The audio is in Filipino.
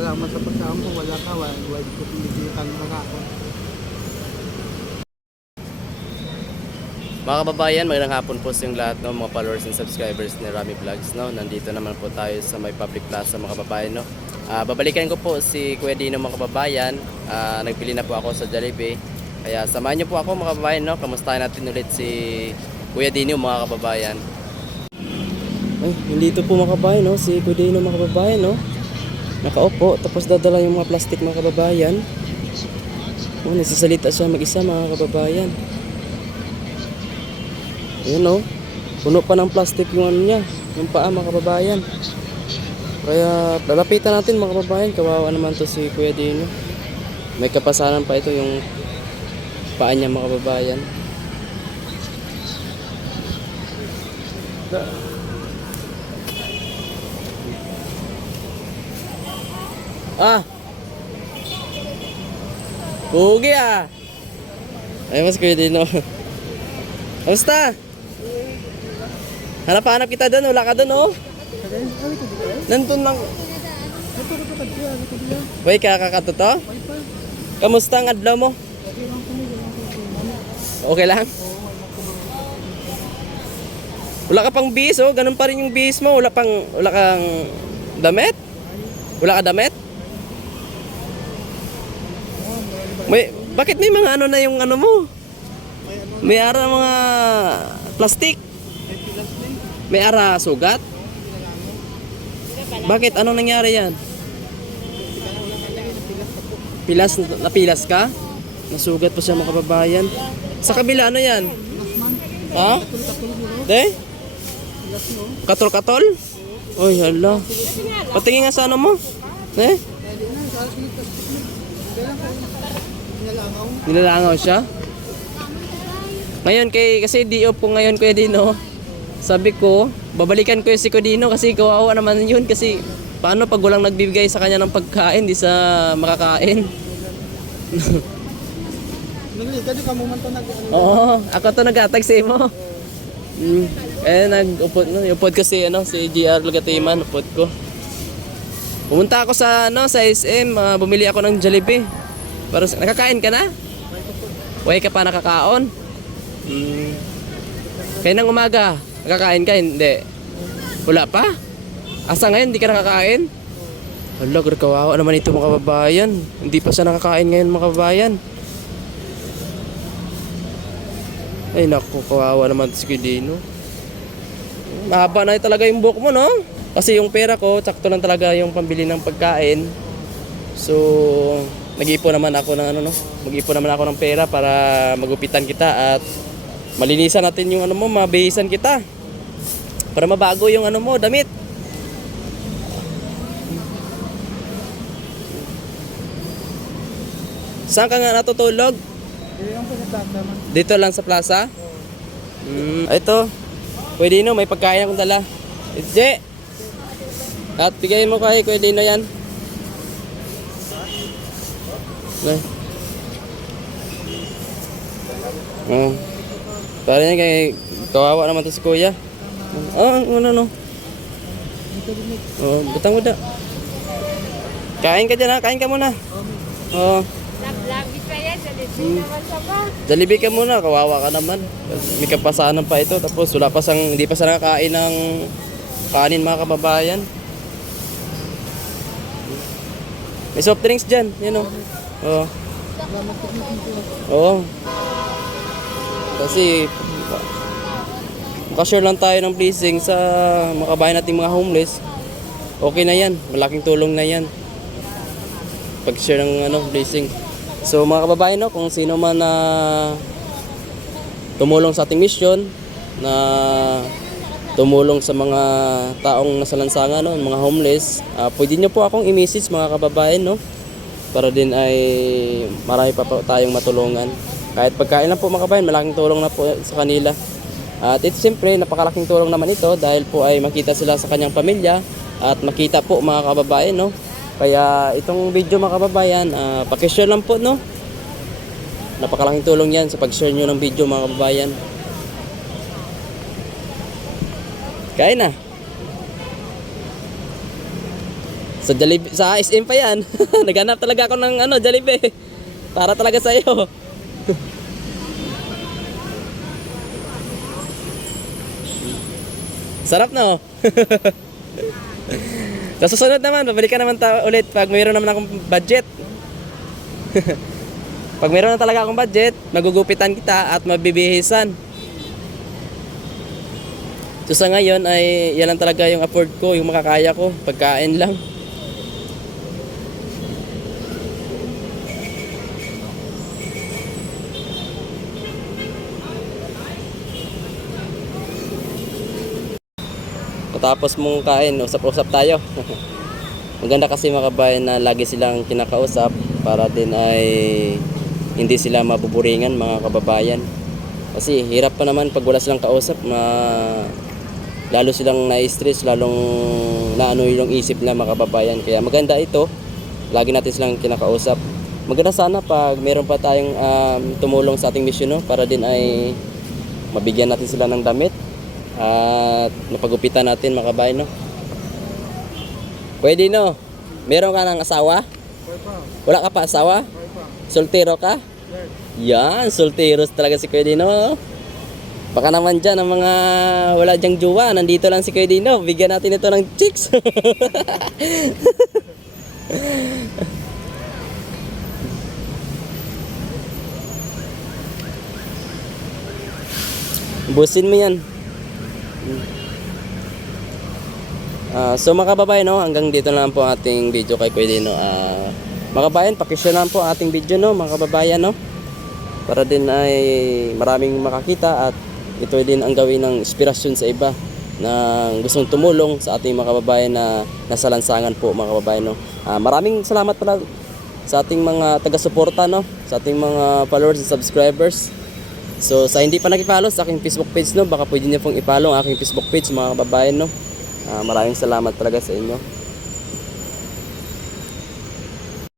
Salamat sa pagsama mo. Wala ka. Wala, wala ko pinigitan na ako. Mga kababayan, magandang hapon po sa yung lahat no, mga followers and subscribers ni Rami Vlogs. No? Nandito naman po tayo sa may public plaza mga kababayan. No? Ah, babalikan ko po si Kuya Dino mga kababayan. Ah, nagpili na po ako sa Jollibee. Kaya samahan niyo po ako mga kababayan. No? Kamustahin natin ulit si Kuya Dino mga kababayan. Ay, nandito po mga kababayan. No? Si Kuya Dino mga kababayan. No? Nakaupo. Tapos dadala yung mga plastic mga kababayan. Oh, nagsasalita siya mag-isa mga kababayan. Ayan o. Puno pa ng plastic yung ano niya. Yung paa mga kababayan. Kaya lalapitan natin mga kababayan. Kawawa naman to si Kuya Dino. May kapasanan pa ito yung paa niya mga kababayan. Ah! Pugi ah! Ay mas Kuya Dino. Kamusta? Hanap-hanap kita doon, wala ka doon oh. Nandun lang. Boy, kakakato to? Kamusta ang adlaw mo? Okay lang? Wala ka pang bis oh, ganun pa rin yung bis mo. Wala pang, wala kang damit? Wala ka damit? May, bakit may mga ano na yung ano mo? May ara mga plastic. May ara sugat. Bakit? Anong nangyari yan? Pilas, napilas ka? Nasugat pa siya mga kababayan. Sa kabila, ano yan? Ha? De? Katol-katol? Oy, hala. Patingin nga sa ano mo? Eh? Nilalangaw siya? Ngayon kay kasi di po ngayon Kuya Dino. Sabi ko, babalikan ko yung si Kuya Dino kasi kawawa naman yun kasi paano pag walang nagbibigay sa kanya ng pagkain di sa makakain. Naglika di ka mo man to nag. Oo, ako to nag-atag sa imo. Mm. Eh nag-upod no, upod ko si ano si GR Lugatiman, upod ko. Pumunta ako sa ano sa SM, ah, bumili ako ng Jollibee. Sa- nakakain ka na? Huwag ka pa nakakaon. Mm. Kaya nang umaga, nakakain ka? Hindi. Wala pa? Asa ngayon, hindi ka nakakain? Hala, kawawa naman ito mga kababayan. Hindi pa siya nakakain ngayon mga kababayan. Ay naku, kawawa naman si Kidino. Mahaba na talaga yung buhok mo, no? Kasi yung pera ko, sakto lang talaga yung pambili ng pagkain. So, nag-iipon naman ako ng ano, no? Mag-iipon naman ako ng pera para magupitan kita at malinisan natin yung ano mo, mabihisan kita. Para mabago yung ano mo, damit. Saan ka nga natutulog? Dito lang sa plaza? Mm, ito. Pwede no, may pagkain akong dala. Ije! At bigay mo kay Kuya Dino yan. Okay. Oh. Para yan kay kawawa naman to si Kuya. Oh, ano no. Oh, butang mo da. Kain ka dyan ha, kain ka muna. Oh. Labi pa yan, salisi naman sa ba? Jollibee ka muna, kawawa ka naman. May kapasanan pa ito, tapos wala pa sang, hindi pa sa nakakain ng kanin mga kababayan. May soft drinks dyan, yan o. Oo. Oo. Kasi, makashare lang tayo ng blessing sa mga kabayan nating mga homeless. Okay na yan, malaking tulong na yan. Pag-share ng ano, blessing. So mga kababayan, no, kung sino man na tumulong sa ating mission na tumulong sa mga taong nasa lansangan, no, mga homeless, ah, pwede nyo po akong i-message mga kababayan, no, para din ay marami pa po tayong matulungan. Kahit pagkain lang po mga kababayan, malaking tulong na po sa kanila. At ito siyempre, napakalaking tulong naman ito dahil po ay makita sila sa kanyang pamilya at makita po mga kababayan, no, kaya itong video mga kababayan, uh, pakishare lang po no. Napakalaking tulong yan sa pag-share nyo ng video mga kababayan. Kain na. Sa Jollibee, sa SM pa yan. Naghanap talaga ako ng ano, Jollibee. Para talaga sa iyo. Sarap no? Sa susunod naman, babalik ka naman ta- ulit pag mayroon naman akong budget. pag mayroon na talaga akong budget, magugupitan kita at mabibihisan. So sa ngayon ay yan lang talaga yung afford ko, yung makakaya ko, pagkain lang. Katapos mong kain, usap-usap tayo. Maganda kasi mga kabayan na lagi silang kinakausap para din ay hindi sila mabuburingan mga kababayan. Kasi hirap pa naman pag wala silang kausap, ma lalo silang na-stress, lalong naano yung isip nila mga kababayan. Kaya maganda ito, lagi natin silang kinakausap. Maganda sana pag meron pa tayong um, tumulong sa ating mission no, para din ay mabigyan natin sila ng damit at mapagupitan natin mga kabayan no. Pwede no. Meron ka ng asawa? Wala ka pa asawa? Soltero ka? Yan, solteros talaga si Kuya Dino. Baka naman dyan ang mga wala dyang jowa, nandito lang si Kuya. Bigyan natin ito ng chicks. Busin mo yan. Ah, so mga kababayan, no, hanggang dito lang po ating video kay Kuya Dino. Ah, mga kababayan, pakishare lang po ating video, no, mga kababayan, no para din ay maraming makakita at ito din ang gawin ng inspirasyon sa iba na gustong tumulong sa ating mga kababayan na nasa lansangan po mga kababayan no. Ah, maraming salamat pala sa ating mga taga-suporta no, sa ating mga followers and subscribers. So sa hindi pa nakipollow sa aking Facebook page no, baka pwede niyo pong i-follow ang aking Facebook page mga kababayan no. Ah, maraming salamat talaga sa inyo.